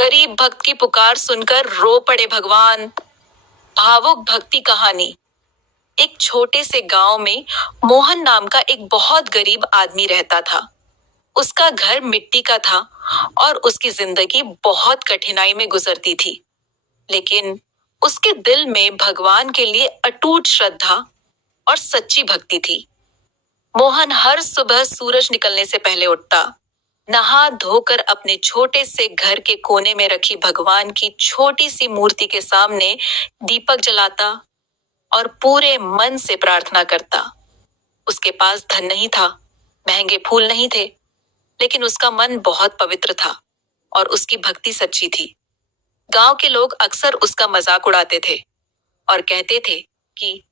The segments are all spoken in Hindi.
गरीब भक्त की पुकार सुनकर रो पड़े भगवान। भावुक भक्ति कहानी। एक छोटे से गांव में मोहन नाम का एक बहुत गरीब आदमी रहता था। उसका घर मिट्टी का था और उसकी जिंदगी बहुत कठिनाई में गुजरती थी। लेकिन उसके दिल में भगवान के लिए अटूट श्रद्धा और सच्ची भक्ति थी। मोहन हर सुबह सूरज निकलने से पहले उठता, नहा धोकर अपने छोटे से घर के कोने में रखी भगवान की छोटी सी मूर्ति के सामने दीपक जलाता और पूरे मन से प्रार्थना करता। उसके पास धन नहीं था, महंगे फूल नहीं थे, लेकिन उसका मन बहुत पवित्र था और उसकी भक्ति सच्ची थी। गांव के लोग अक्सर उसका मजाक उड़ाते थे और कहते थे कि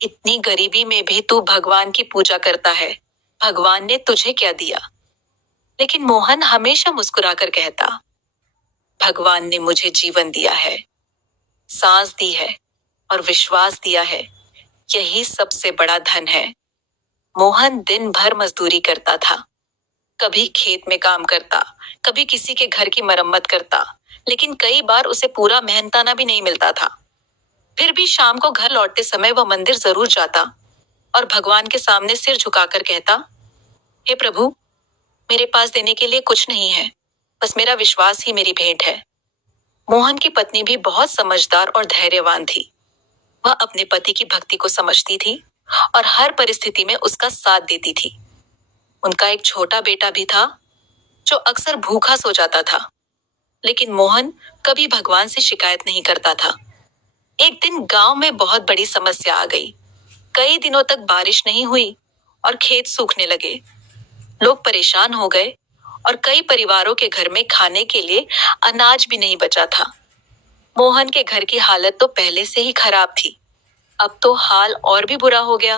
इतनी गरीबी में भी तू भगवान की पूजा करता है, भगवान ने तुझे क्या दिया? लेकिन मोहन हमेशा मुस्कुराकर कहता, भगवान ने मुझे जीवन दिया है, सांस दी है और विश्वास दिया है, यही सबसे बड़ा धन है। मोहन दिन भर मजदूरी करता था, कभी खेत में काम करता, कभी किसी के घर की मरम्मत करता, लेकिन कई बार उसे पूरा मेहनताना भी नहीं मिलता था। फिर भी शाम को घर लौटते समय वह मंदिर जरूर जाता और भगवान के सामने सिर झुकाकर कहता, हे प्रभु, मेरे पास देने के लिए कुछ नहीं है, बस मेरा विश्वास ही मेरी भेंट है। मोहन की पत्नी भी बहुत समझदार और धैर्यवान थी। वह अपने पति की भक्ति को समझती थी और हर परिस्थिति में उसका साथ देती थी। उनका एक छोटा बेटा भी था जो अक्सर भूखा सो जाता था, लेकिन मोहन कभी भगवान से शिकायत नहीं करता था। एक दिन गांव में बहुत बड़ी समस्या आ गई। कई दिनों तक बारिश नहीं हुई और खेत सूखने लगे। लोग परेशान हो गए और कई परिवारों के घर में खाने के लिए अनाज भी नहीं बचा था। मोहन के घर की हालत तो पहले से ही खराब थी, अब तो हाल और भी बुरा हो गया।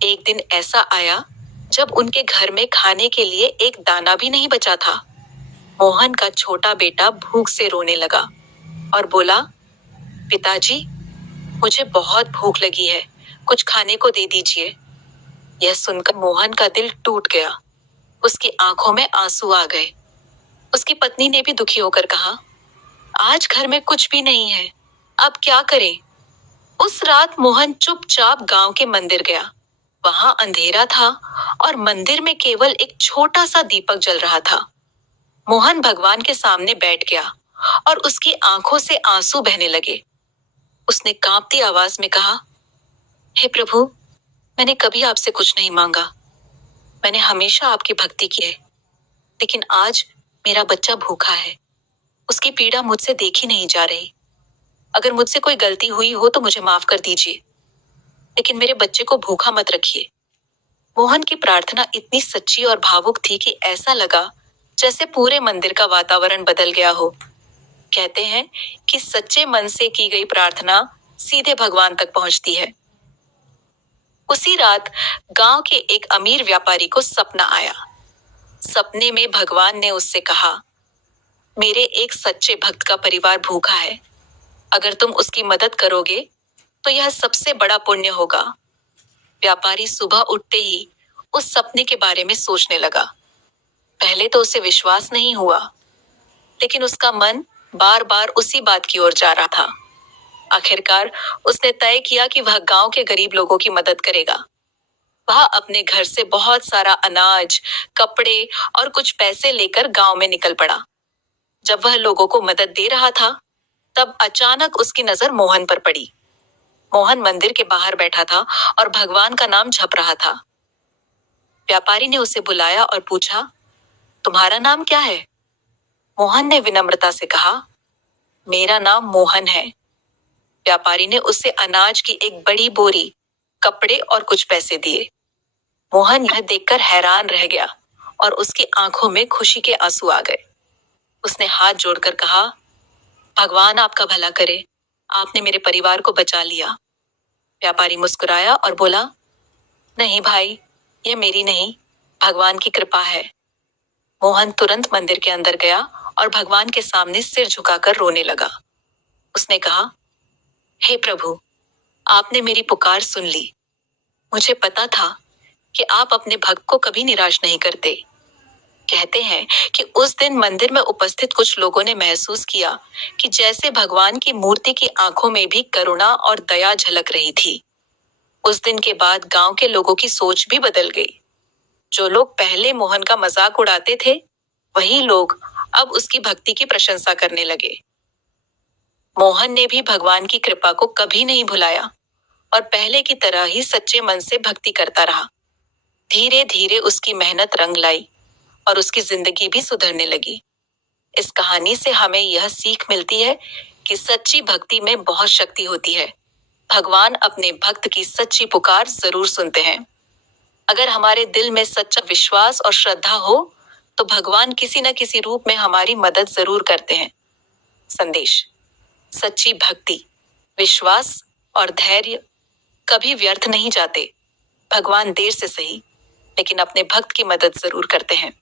एक दिन ऐसा आया जब उनके घर में खाने के लिए एक दाना भी नहीं बचा था। मोहन का छोटा बेटा भूख से रोने लगा और बोला, पिताजी, मुझे बहुत भूख लगी है, कुछ खाने को दे दीजिए। यह सुनकर मोहन का दिल टूट गया। उसकी आंखों में आंसू आ गए। उसकी पत्नी ने भी दुखी होकर कहा, आज घर में कुछ भी नहीं है, अब क्या करें? उस रात मोहन चुपचाप गांव के मंदिर गया। वहां अंधेरा था और मंदिर में केवल एक छोटा सा दीपक जल रहा था। मोहन भगवान के सामने बैठ गया और उसकी आंखों से आंसू बहने लगे। उसने कांपती आवाज में कहा, हे प्रभु, मैंने कभी आपसे कुछ नहीं मांगा, मैंने हमेशा आपकी भक्ति की है, लेकिन आज मेरा बच्चा भूखा है, उसकी पीड़ा मुझसे देखी नहीं जा रही। अगर मुझसे कोई गलती हुई हो तो मुझे माफ कर दीजिए, लेकिन मेरे बच्चे को भूखा मत रखिए। मोहन की प्रार्थना इतनी सच्ची और भावुक थी कि ऐसा लगा जैसे पूरे मंदिर का वातावरण बदल गया हो। कहते हैं कि सच्चे मन से की गई प्रार्थना सीधे भगवान तक पहुंचती है। उसी रात गांव के एक अमीर व्यापारी को सपना आया। सपने में भगवान ने उससे कहा, मेरे एक सच्चे भक्त का परिवार भूखा है, अगर तुम उसकी मदद करोगे तो यह सबसे बड़ा पुण्य होगा। व्यापारी सुबह उठते ही उस सपने के बारे में सोचने लगा। पहले तो उसे विश्वास नहीं हुआ, लेकिन उसका मन बार बार उसी बात की ओर जा रहा था। आखिरकार उसने तय किया कि वह गांव के गरीब लोगों की मदद करेगा। वह अपने घर से बहुत सारा अनाज, कपड़े और कुछ पैसे लेकर गांव में निकल पड़ा। जब वह लोगों को मदद दे रहा था, तब अचानक उसकी नजर मोहन पर पड़ी। मोहन मंदिर के बाहर बैठा था और भगवान का नाम जप रहा था। व्यापारी ने उसे बुलाया और पूछा, तुम्हारा नाम क्या है? मोहन ने विनम्रता से कहा, मेरा नाम मोहन है। व्यापारी ने उसे अनाज की एक बड़ी बोरी, कपड़े और कुछ पैसे दिए। मोहन यह देखकर हैरान रह गया और उसकी आंखों में खुशी के आंसू आ गए। उसने हाथ जोड़कर कहा, भगवान आपका भला करे, आपने मेरे परिवार को बचा लिया। व्यापारी मुस्कुराया और बोला, नहीं भाई, यह मेरी नहीं, भगवान की कृपा है। मोहन तुरंत मंदिर के अंदर गया और भगवान के सामने सिर झुकाकर रोने लगा। उसने कहा, हे प्रभु, आपने मेरी पुकार सुन ली। मुझे पता था कि आप अपने भक्त को कभी निराश नहीं करते। कहते हैं कि उस दिन मंदिर में उपस्थित कुछ लोगों ने महसूस किया कि जैसे भगवान की मूर्ति की आंखों में भी करुणा और दया झलक रही थी। उस दिन के बाद गांव के लोगों की सोच भी बदल गई। जो लोग पहले मोहन का मजाक उड़ाते थे, वही लोग अब उसकी भक्ति की प्रशंसा करने लगे। मोहन ने भी भगवान की कृपा को कभी नहीं भुलाया और पहले की तरह ही सच्चे मन से भक्ति करता रहा। धीरे धीरे उसकी मेहनत रंग लाई और उसकी जिंदगी भी सुधरने लगी। इस कहानी से हमें यह सीख मिलती है कि सच्ची भक्ति में बहुत शक्ति होती है। भगवान अपने भक्त की सच्ची पुकार जरूर सुनते हैं। अगर हमारे दिल में सच्चा विश्वास और श्रद्धा हो, तो भगवान किसी न किसी रूप में हमारी मदद जरूर करते हैं। संदेश: सच्ची भक्ति, विश्वास और धैर्य कभी व्यर्थ नहीं जाते। भगवान देर से सही, लेकिन अपने भक्त की मदद जरूर करते हैं।